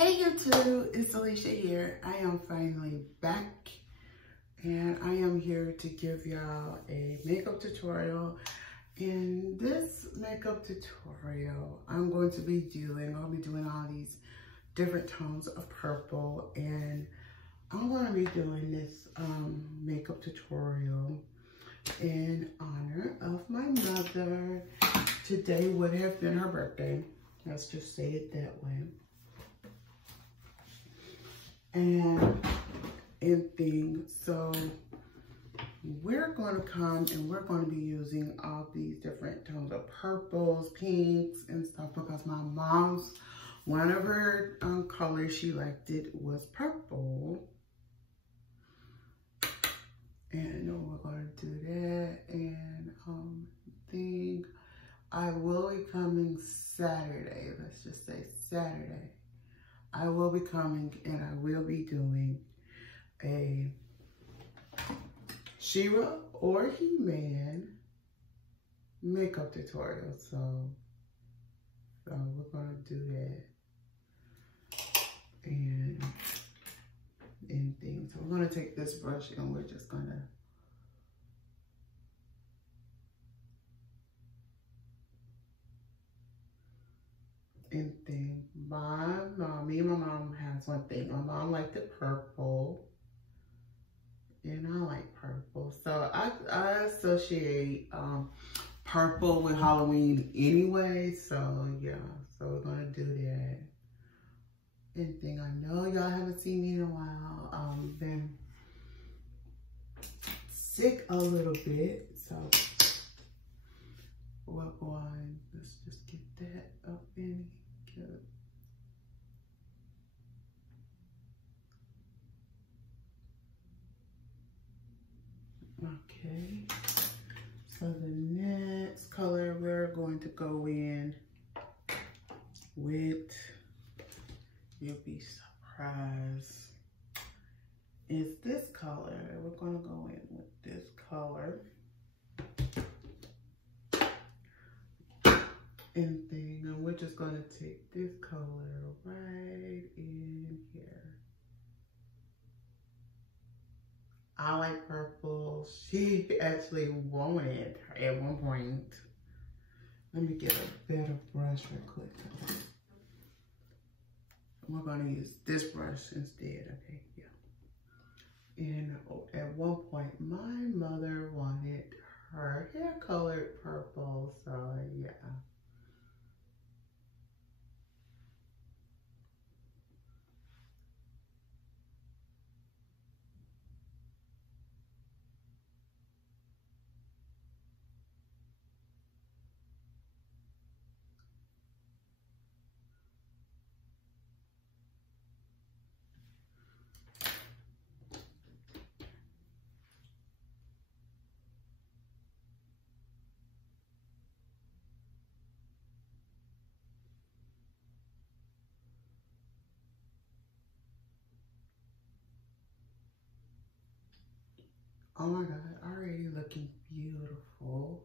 Hey YouTube, it's Alicia here. I am finally back and I am here to give y'all a makeup tutorial. In this makeup tutorial, I'll be doing all these different tones of purple, and I'm going to be doing this makeup tutorial in honor of my mother. Today would have been her birthday. Let's just say it that way. And things. So we're going to come and we're going to be using all these different tones of purples, pinks, and stuff because my mom's, one of her colors she liked it was purple. And we're going to do that. And thing, I will be coming Saturday. Let's just say Saturday. I will be coming and I will be doing a She-Ra or He-Man makeup tutorial. So we're gonna do that and things. So we're gonna take this brush and we're just gonna me and my mom has one thing. My mom liked the purple, and I like purple. So I associate purple with Halloween anyway. So yeah, so we're gonna do that. And thing, I know y'all haven't seen me in a while. Been sick a little bit, so we're going. Let's just get that up in here. Okay, so the next color we're going to go in with, you'll be surprised, is this color. We're going to go in with this color. And we're just going to take this color right in here. I like purple. She actually wanted at one point. Let me get a better brush real quick. We're going to use this brush instead. Okay, yeah. And at one point, my mother wanted her hair colored purple. So yeah. Oh my God, already looking beautiful.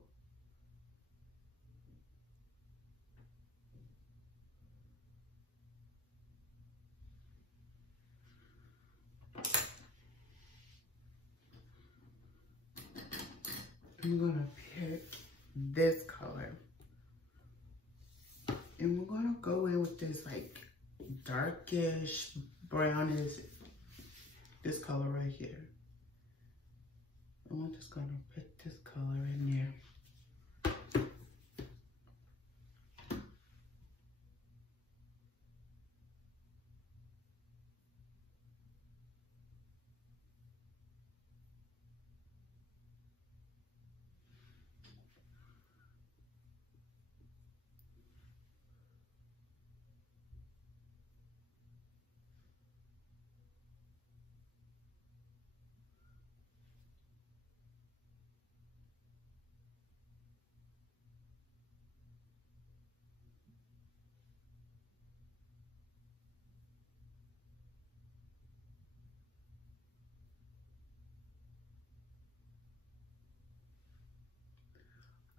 I'm gonna pick this color. And we're gonna go in with this like darkish, brownish, this color right here. And we're just gonna pick this color in there.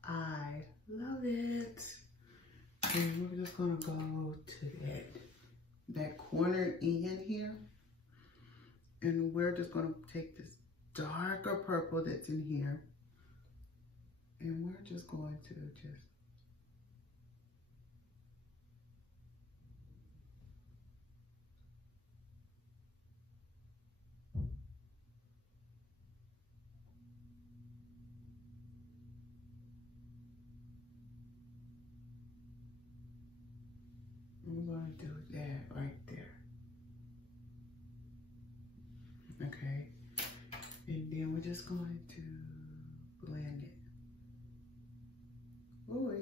I love it. And we're just gonna go to that corner. corner in here. And we're just going to take this darker purple that's in here. And we're just going to just I'm going to do that right there. Okay. And then we're just going to blend it. Ooh.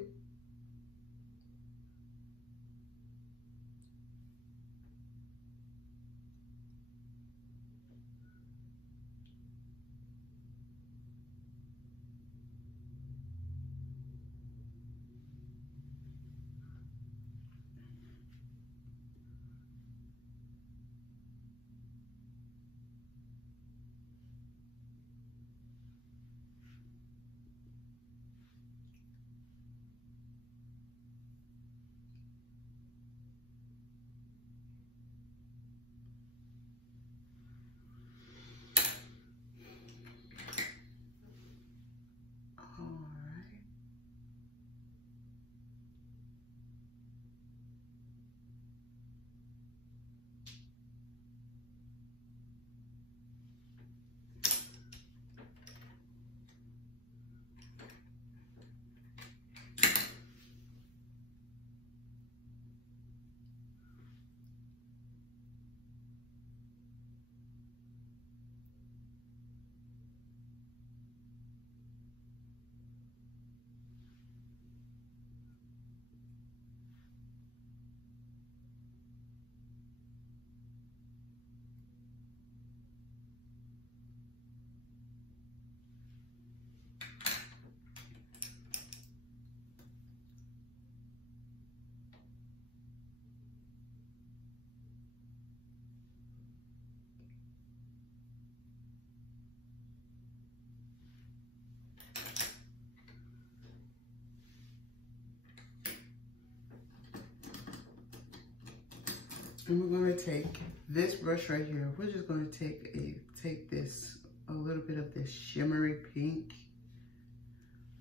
And we're going to take this brush right here. We're just going to take this, a little bit of this shimmery pink,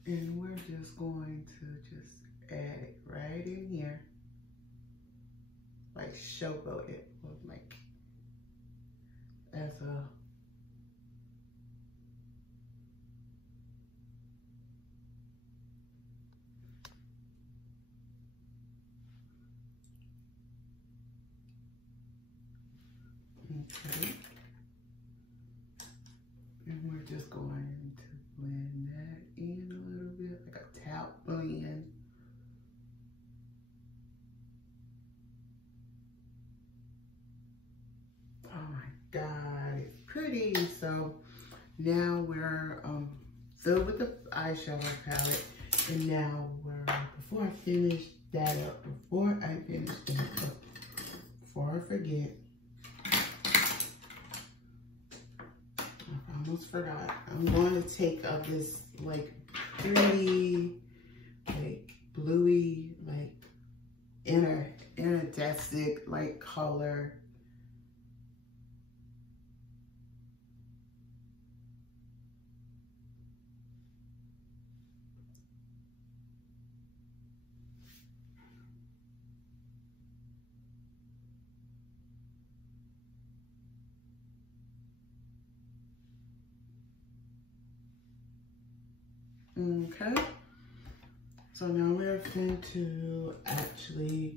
and we're just going to just add it right in here, like showboat it, like as a okay. And we're just going to blend that in a little bit, like a talc blend. Oh my God, it's pretty. So now we're filled with the eyeshadow palette. And now before I finish that up, before I forget, I almost forgot. I'm going to take this like pretty, like bluey, like iridescent like color. Okay, so now we're going to actually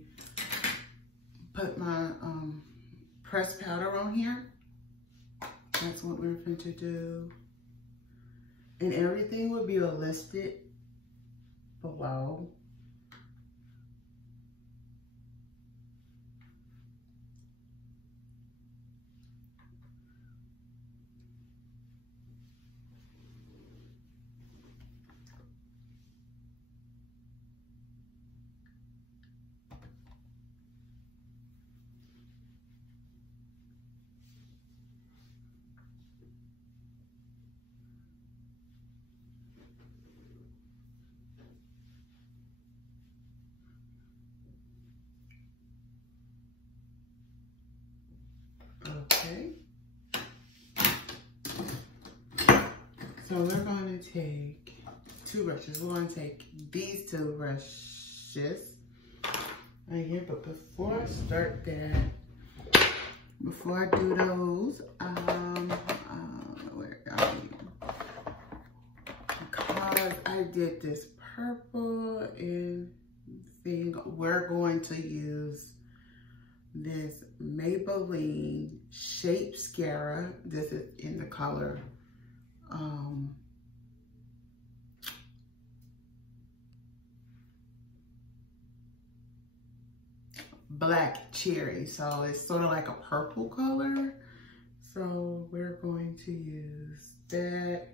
put my pressed powder on here. That's what we're going to do. And everything will be listed below. Okay. So we're going to take 2 brushes. We're going to take these 2 brushes right here. But before I start that, before I do those, where are you? Because I did this purple and thing, we're going to use this Maybelline Shape Scara. This is in the color Black Cherry. So it's sort of like a purple color. So we're going to use that.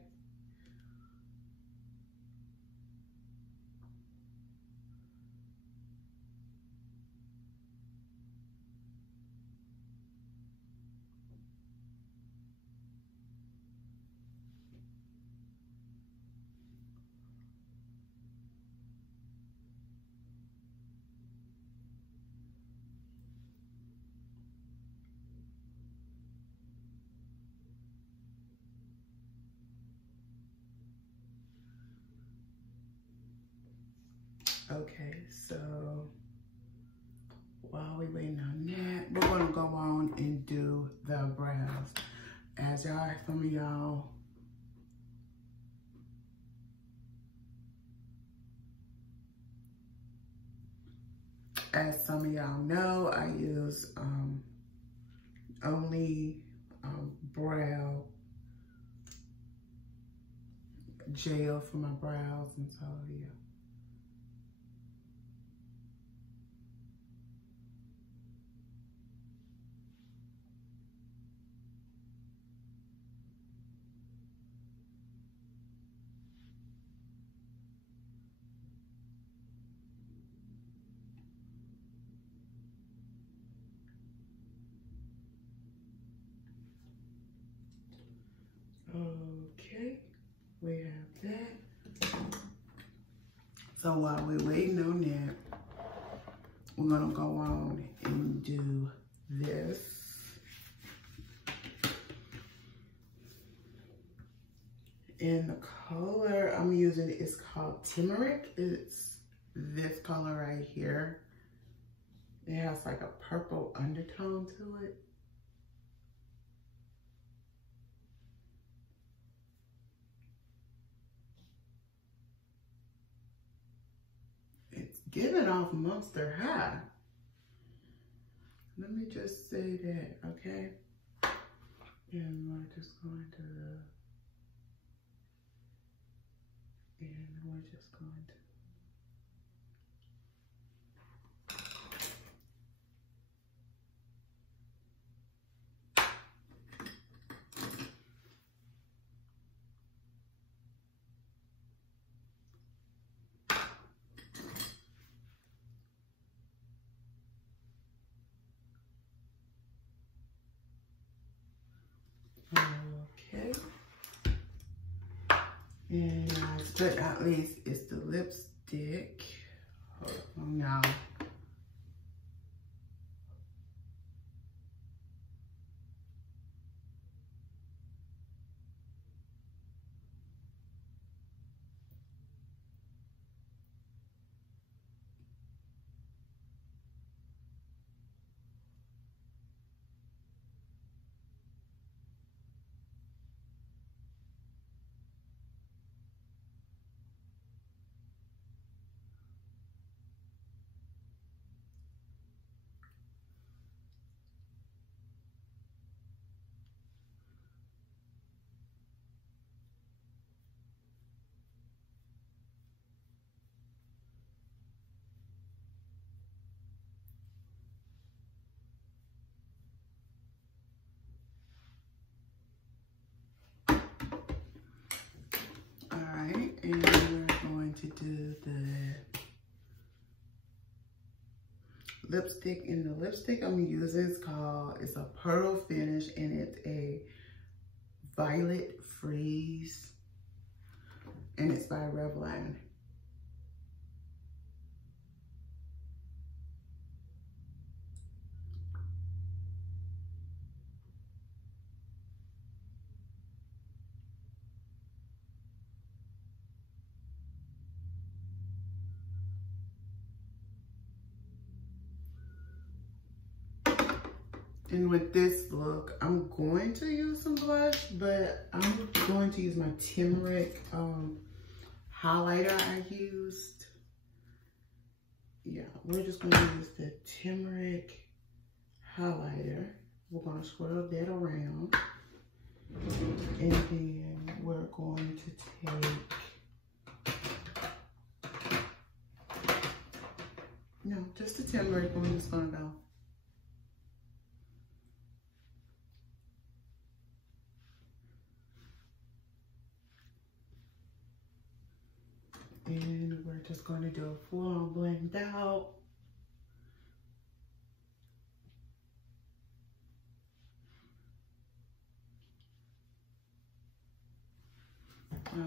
Okay, so while we're waiting on that, we're gonna go on and do the brows. As y'all, some of y'all, know, I use only brow gel for my brows, and so yeah. Okay, we have that. So while we're waiting on that, we're gonna go on and do this. And the color I'm using is called Turmeric. It's this color right here. It has like a purple undertone to it. It's giving off Monster High. Let me just say that, okay? And we're just going to, okay. And last but not least is the lipstick. Hold on now. And we're going to do the lipstick. And the lipstick I'm using is a pearl finish, and it's a Violet Freeze, and it's by Revlon. And with this look, I'm going to use some blush, but I'm going to use my turmeric highlighter I used. Yeah, we're just going to use the turmeric highlighter. We're going to swirl that around. And then we're going to take, no, just the turmeric. I'm just going to go. And we're just going to do a full-on blend out.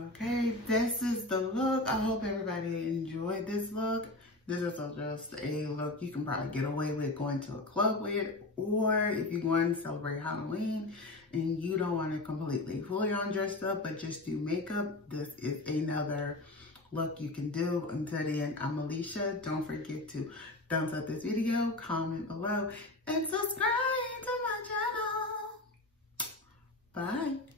Okay, this is the look. I hope everybody enjoyed this look. This is just a look you can probably get away with going to a club with, or if you're going to celebrate Halloween and you don't want to completely fully undressed up but just do makeup, this is another look you can do. Until then, I'm Alicia. Don't forget to thumbs up this video, comment below, and subscribe to my channel. Bye.